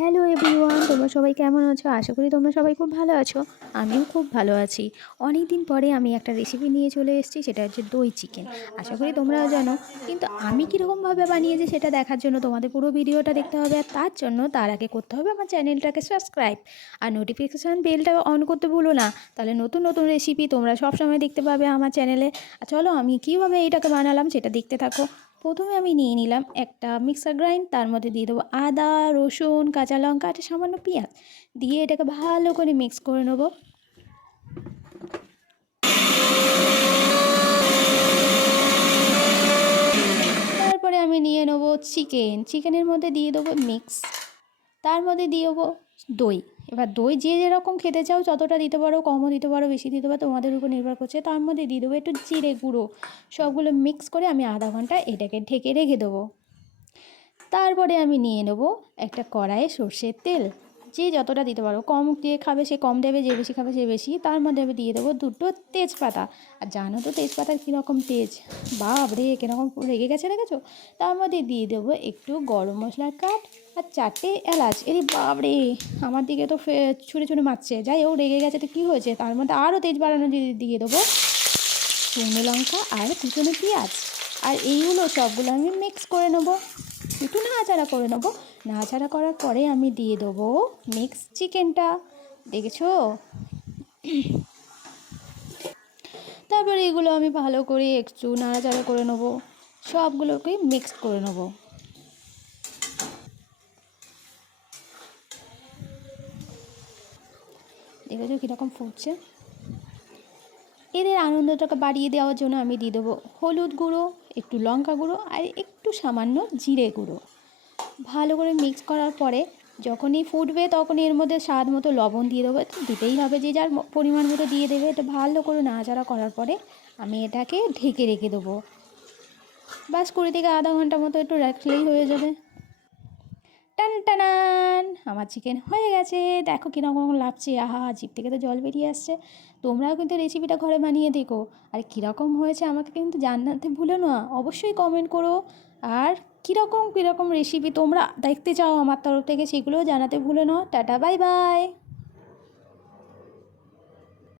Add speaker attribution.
Speaker 1: Hello everyone, তোমরা সবাই কেমন আছো? আশা করি তোমরা সবাই খুব ভালো আছো। আমিও খুব ভালো আছি। অনেক দিন পরে আমি একটা রেসিপি নিয়ে চলে এসেছি, সেটা হচ্ছে দই চিকেন আশা করি তোমরাও জানো। কিন্তু আমি কীরকমভাবে বানিয়েছি সেটা দেখার জন্য তোমাদের পুরো ভিডিওটা দেখতে হবে। আর তার জন্য তার আগে করতে হবে আমার চ্যানেলটাকে সাবস্ক্রাইব আর নোটিফিকেশান বেলটা অন করতে ভুলো না। তাহলে নতুন নতুন রেসিপি তোমরা সব সময় দেখতে পাবে আমার চ্যানেলে। আর চলো আমি কীভাবে এইটাকে বানালাম সেটা দেখতে থাকো। প্রথমে আমি নিয়ে নিলাম একটা মিক্সার গ্রাইন্ড, তার মধ্যে দিয়ে দেবো আদা, রসুন, কাঁচা লঙ্কা আর সামান্য পেঁয়াজ। দিয়ে এটাকে ভালো করে মিক্স করে নেব। তারপরে আমি নিয়ে নেব চিকেন চিকেনের মধ্যে দিয়ে দেবো মিক্স তার মধ্যে দিয়ে দেবো দই। এবার দই যে যেরকম খেতে চাও, যতটা দিতে পারো, কমও দিতে পারো, বেশি দিতে পারো, তোমাদের উপর নির্ভর করছে। তার মধ্যে দিয়ে দেবো একটু জিরে গুঁড়ো। সবগুলো মিক্স করে আমি আধা ঘণ্টা এটাকে ঢেকে রেখে দেবো। তারপরে আমি নিয়ে নেব একটা কড়াইয়ে সর্ষের তেল। যে যতটা দিতে পারো। কম যে খাবে, সে কম দেবে, যে বেশি খাবে, সে বেশি। তার মধ্যে আমি দিয়ে দেবো দুটো তেজপাতা। আর জানো তো তেজপাতার কীরকম তেজ? বাপ রে কীরকম রেগে গেছে দেখেছ তার মধ্যে দিয়ে দেবো একটু গরম মশলার কাঠ আর চারটে এলাচ। এরি বাপ রে আমার দিকে তো ফে- ছুঁড়ে ছুঁড়ে মারছে। যাই ও রেগে গেছে তো কী হয়েছে? তার মধ্যে আরও তেজ বাড়ানো দিয়ে দিয়ে দেবো। শুকনো লঙ্কা আর কুচনো পেঁয়াজ। আর এইগুলো সবগুলো আমি মিক্স করে নেব। একটু নাড়াচাড়া করে নেব। নাড়াচাড়া করার পরে আমি দিয়ে দেবো মিক্স চিকেনটা দেখেছ? তারপরে এগুলো আমি ভালো করে একটু নাড়াচাড়া করে নেব। সবগুলোকে মিক্স করে নেব। দেখেছ কীরকম ফুটছে? এদের আনন্দটাকে বাড়িয়ে দেওয়ার জন্য আমি দিয়ে দেবো হলুদ গুঁড়ো, একটু লঙ্কা গুঁড়ো আর একটু সামান্য জিরে গুঁড়ো। ভালো করে মিক্স করার পরে যখনই ফুটবে তখন এর মধ্যে স্বাদ মতো লবণ দিয়ে দেবো। দিতেই হবে যে যার পরিমাণ মতো দিয়ে দেবে। এটা ভালো করে নাড়াচাড়া করার পরে আমি এটাকে ঢেকে রেখে দেবো। বাস কুড়ি থেকে আধা ঘণ্টা মতো একটু রাখলেই হয়ে যাবে। টান, টানান, আমার চিকেন হয়ে গেছে। দেখো কীরকম লাগছে। আহা জিপ থেকে তো জল বেরিয়ে আসছে। তোমরাও কিন্তু রেসিপিটা ঘরে বানিয়ে দেখো। আর কীরকম হয়েছে আমাকে কিন্তু জানাতে ভুলো না। অবশ্যই কমেন্ট করো। আর কীরকম কীরকম রেসিপি তোমরা দেখতে চাও আমার তরফ থেকে, সেগুলোও জানাতে ভুলো না। Tata bye bye